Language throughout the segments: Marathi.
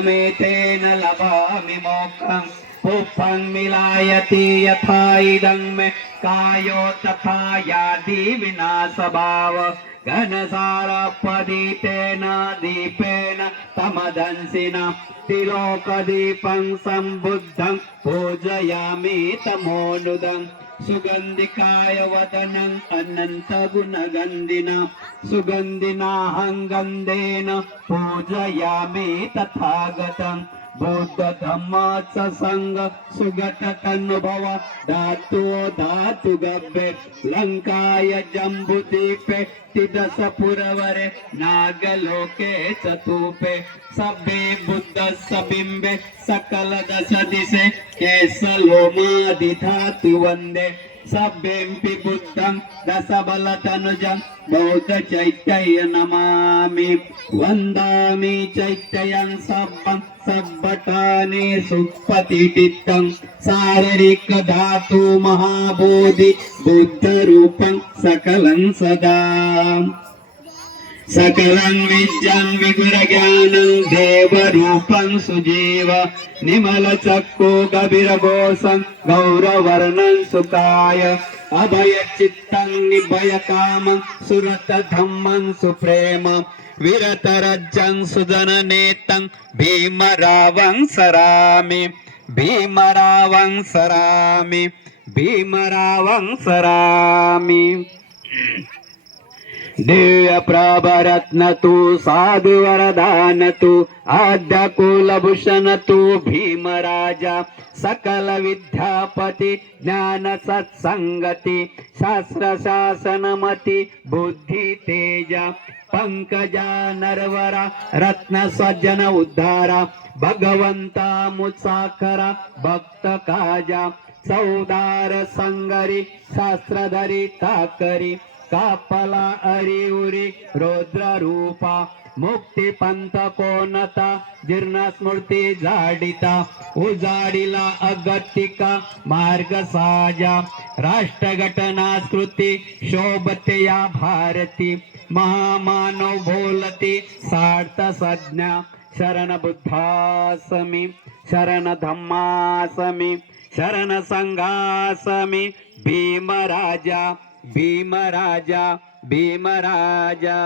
मेतेन मिलायति यथा इदं कायो तथा यादि विनाशभाव। घनसारपदीतेन दीपेन तमदंसिना। तिलोकदीपं सम्बुद्धं। पूजयामि तमोनुदम् సుగంధికాయ వదనం అనంత గుణగంధిన సుగంధినాహం గంధేన పూజయామి తథాగతం. ಬೌದ್ಧ ಧಮ್ಮಾಚ ಸಂಘ ಸುಗತ ಕಣ್ಣುಭವ, ಧಾತು ಧಾತು ಗಬ್ಬೆ, ಲಂಕಾಯ ಜಂಬು ದೀಪೆ ತಿದಸ ಪುರವರೆ ನಾಗಲೋಕೆ ಚತುಪೆ, ಸಭೆ ಬುದ್ಧ ಸಬಿಂಬೆ ಸಕಲ ದಶ ದಿಸೆ ಕೇಸಲೋಮಾದಿ ಧಾತು ಒಂದೇ. సభ్యంపి బుద్ధం దశబల తనుజం బౌద్ధ చైత్య నమామి వందామి చైత్యం సబ్బం సబ్బటాని సుప్పతిటిత్తం శారీరిక ధాతు మహాబోధి బుద్ధ రూపం సకలం సదా सकलं विद्यं विगुरज्ञानं देवरूपं सुजीव निमलचक्को गभिरघोषं गौरवर्णं सुकाय अभयचित्तं निभयकामं सुरतधम्मं सुप्रेम विरतरज्जं सुदननेतं भीमरावं सरामि भीमरावं सरामि भीमरावं सरामि दिव्य प्रभरत्न तू साधु वरदान तू आद्य कुलभूषण तु भीमराजा सकल विद्यापती ज्ञान सत्संगती शास्त्र शासनमती बुद्धी तेजा नरवरा रत्न सज्जन उद्धारा भगवंता मुसाखरा भक्त काजा सौदार संगरी शास्त्रधरी ताकरी कापला अरी उरी रौद्र रूपा मुक्ती पंथ कोणता जीर्ण स्मृती जाडिता उजाडिला अगतिका मार्ग साजा राष्ट्रघटना स्कृती शोभते या भारती महामानव बोलती सार्थ संज्ञा शरण बुद्धासमी शरण धम्मासमी शरण संघासमी भीमराजा भीमराजा भीमराजा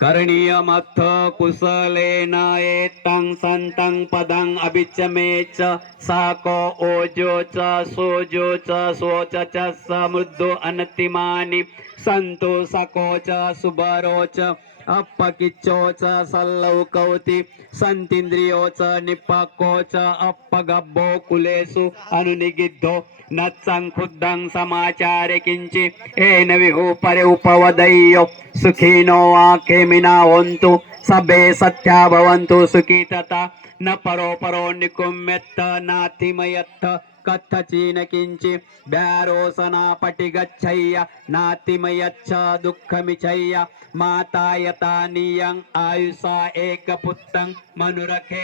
करणीयमथ कुशलेन एतं सन्तं पदं अभिचमे च साको ओजो च सोजो च सोच च समृद्धो अनतिमानि सन्तो सको च सुबरो च అప్పకిచ్చోచ సల్లవు కౌతి సంతింద్రియోచ నిప్పకోచ అప్పగబ్బో కులేసు అనునిగిద్దో నత్సం కుద్దం సమాచార కించి ఏన విహూపరి ఉపవదయ్యో సుఖీనో ఆకేమినా వంతు సభే సత్యాభవంతు సుఖీతత न परो परो निकुम्यत्त नातिमयत्त कथचीन किञ्चि ब्यारोसना पटि गच्छय्य नातिमयच्छ दुःखमिच्छय्य माता यता नियं आयुषा एकपुत्तं मनुरखे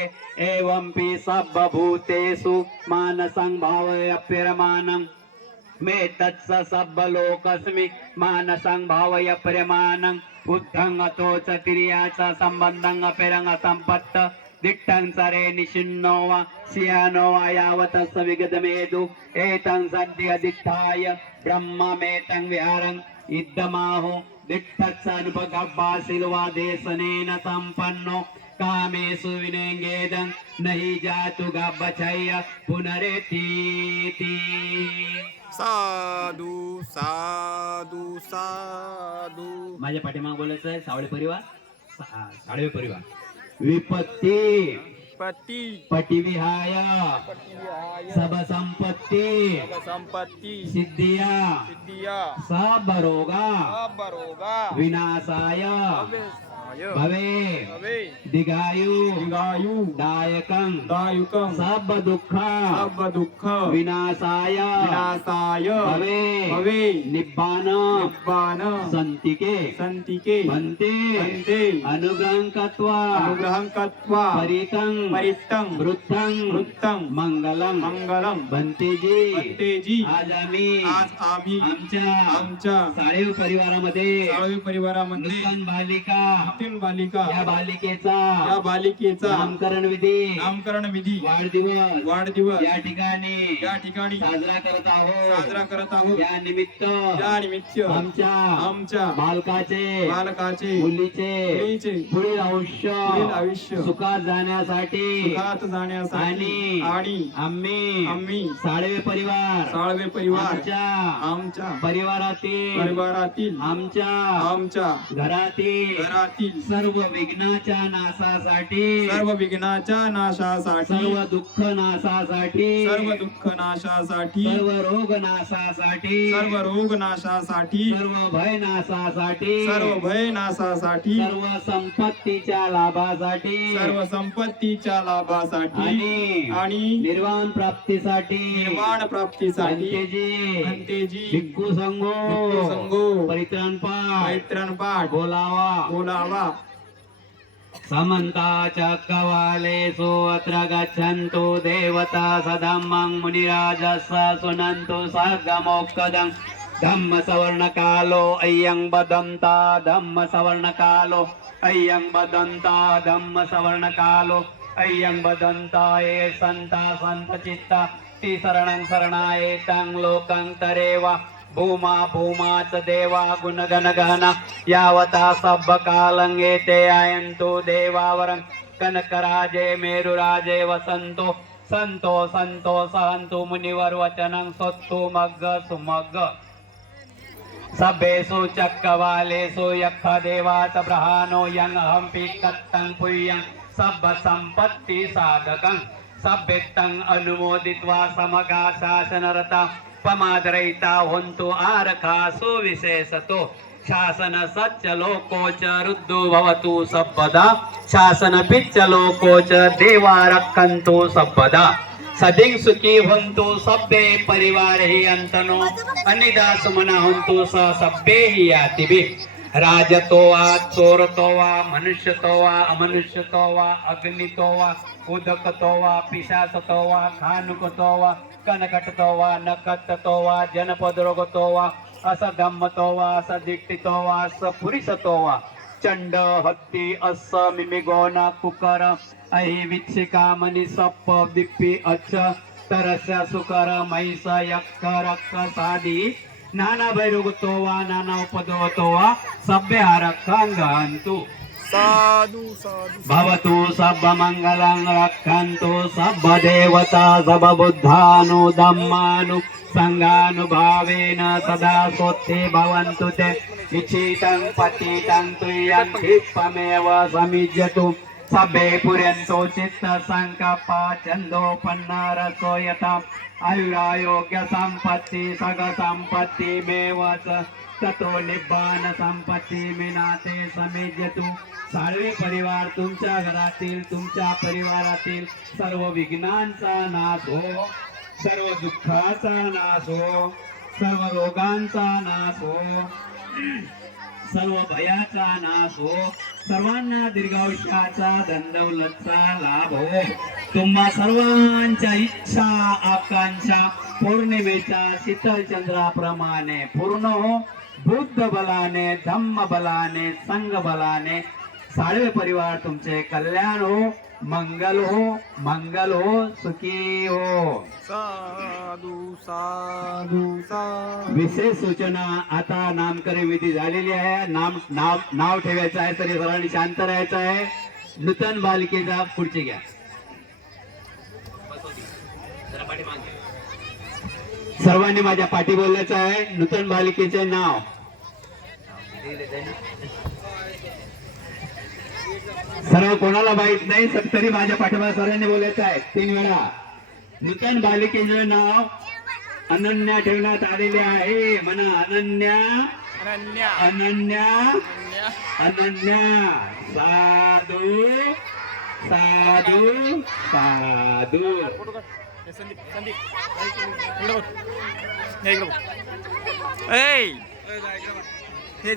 एवंपि सर्वभूतेषु मानसं भावयप्यमानम् मे तत्स सब्बलोकस्मि मानसं भावय प्रमाणं बुद्धं अतो च सम्बन्धं संबंधं अपिरंग सरे निशिन्नो वा सियानो वा यावत विगतमेदु एतं सन्ति अधिष्ठाय ब्रह्ममेतं विहारं इद्धमाहु दिट्टत्सनुपगब्बासिल्वा देशनेन सम्पन्नो। कामेषु विनेङ्गेदं न हि जातु गब्बचय्य पुनरेतीति साधू साधू साधू। माझ्या पाठीमाग बोलायचं आहे सावळे परिवार? सा- साळवे परिवार. विपत्ती। पती पटिविहाय। सब संपत्ती संपत्ती सिद्धिया। सिद्धिया। सबरोगा। बरोगा विनाशाय। भवे दिगायु गायू दायकं दायुकं सब दुःख सब दुःख विनाशाय विनाशाय भवे हवे निब्बान निब्बान संतिके संतिके भन्ते भन्ते अनुग्रहं कत्वा अनुग्रहं कत्वा परितं परितं वृत्तं वृत्तं मंगलम मंगलम भंतेजी भंतेजी आज आम्ही आज आम्ही आमच्या आमच्या साळीव परिवारामध्ये साळवी परिवारामध्ये बालिका नूतन बालिका. या बालिकेचा या बालिकेचा नामकरण विधी. नामकरण विधी. वाढदिवस. वाढदिवस. या ठिकाणी या ठिकाणी साजरा करत आहोत. साजरा करत आहोत. या निमित्त या निमित्त आमच्या आमच्या बालकाचे बालकाचे मुलीचे मुलीचे पुढील आयुष्य पुढील आयुष्य सुखात जाण्यासाठी सुखात जाण्यासाठी आणि आणि आम्ही आम्ही साळवे परिवार साळवे परिवार आमच्या परिवारातील परिवारातील आमच्या आमच्या घरातील घरातील सर्व विघ्नाच्या नाशासाठी सर्व विघ्नाच्या नाशासाठी सर्व दुःख नाशासाठी सर्व दुःख नाशासाठी सर्व रोग नाशासाठी सर्व रोग नाशासाठी सर्व भय नाशासाठी सर्व भय नाशासाठी सर्व संपत्तीच्या लाभासाठी सर्व संपत्तीच्या लाभासाठी आणि निर्वाण प्राप्तीसाठी. निर्वाण प्राप्तीसाठी अंतेजी भिक्खू भिक्खू संघो परित्राण पाठ पैत्रण पाठ बोलावा. बोलावा. समन्ता चक्रवालेषु अत्र गच्छन्तु देवता सधम्मं मुनिराजस्स सुनन्तु सर्गमोक्तदं धम्म सवर्णकालो अय्यं वदन्ता धम्म सवर्णकालो अय्यं वदन्ता धम्म सवर्णकालो अय्यं वदन्ता ये सन्ता सन्तचित्ता ति शरणं शरणाये तं लोकं तरेव. भूमा भूमाच देवा गुणगण गहना यावता सब ते आयंतो देवावरं. कनकराजे मेरुराजे वसन्तो सन्तो संतो सहंतु मुनिवर सत्तु मग्ग सुमग्ग. सभ्येषु चक्रवालेषु यक्ष देवाच ब्रहानो यं हंपि कत्तं पुय्यं सब संपत्ति साधकं. सभ्यक्तं अनुमोदित्वा समगा शासनरता ಪಮಾದರೈತ ಹೊಂತು ಆರಕ ಸುವಿಶೇಷತು. ಶಾಸನ ಸಚ್ಚ ಲೋಕೋಚ ರುದ್ದು ಭವತು ಸಬ್ಬದ. ಶಾಸನ ಪಿಚ್ಚ ಲೋಕೋಚ ದೇವಾರಕ್ಕಂತು ಸಬ್ಬದ. ಸದಿಂಗ್ ಸುಖಿ ಹೊಂತು ಸಬ್ಬೆ ಪರಿವಾರ ಹಿ ಅಂತನು. ಅನ್ನಿದಾಸುಮನ ಹೊಂತು ಸ ಸಬ್ಬೆ ಹಿ ಯಾತಿವಿ ರಾಜತೋವಾ ಚೋರತೋವಾ ಮನುಷ್ಯತೋವಾ ಅಮನುಷ್ಯತೋವಾ ಅಗ್ನಿತೋವಾ ಉದಕತೋವಾ ಪಿಶಾಸತೋವಾ ಖಾನುಕತೋವಾ वा अमनुष्यतो वा अग्नितो वा उदकतो वा पिशाचतो वा खानुकतो वा कनकटतो वा नकटतो वा जनपदरोगतो वा असधम्मतो वा असदिष्टितो वा सपुरिसतो वा चंड हत्ती अस मिमिगोन कुकर अहि विक्षिका मनी सप्प दिप्पी अच्छ साधू साधू भवतु सब मङ्गलं रक्षन्तु सब देवता सब बुद्धानु धम्मानु सङ्गानुभावेन सदा सोत्थे भवन्तु ते। इच्छितं पतितं तुयं क्षिप्पमेव समिज्यतु। सभे पुर्यन्तो चित्त संकप्पा छन्दोपन्नरसो यथाम् आयुरायोग्य संपत्ती सग ततो निब्बान संपत्ती मिनाते समेजतु साळवे परिवार तुमच्या घरातील तुमच्या परिवारातील सर्व विघ्नांचा नाश हो. सर्व दुःखाचा नाश हो. सर्व रोगांचा नाश हो. सर्व भयाचा नाश हो. सर्वांना दीर्घायुष्याचा दंडवलतचा लाभ हो. तुम्हा सर्वांच्या इच्छा आकांक्षा पौर्णिमेच्या शीतल चंद्राप्रमाणे पूर्ण हो. बुद्ध बलाने धम्म बलाने संघ बलाने साळवे परिवार तुमचे कल्याण हो मंगल हो मंगल हो सुखी हो. साधू साधू साधू. विशेष सूचना आता नामकरण विधी झालेली आहे. नाम नाव नाव ठेवायचं आहे तरी सर्वांनी शांत राहायचं आहे. नूतन बालिकेचा पुढचे घ्या. सर्वांनी माझ्या पाठी बोलायचं आहे. नूतन बालिकेचे नाव. सर्व कोणाला माहीत नाही तरी माझ्या पाठीमागे सर्वांनी बोलायचं आहे. तीन वेळा. नूतन बालिकेचे नाव अनन्या ठेवण्यात आलेले आहे. म्हणा अनन्या. अनन्या. अनन्या. अनन्या. साधू. साधू. साधू. संदीप संदीप इकडे बघ. इकडे बघ. ए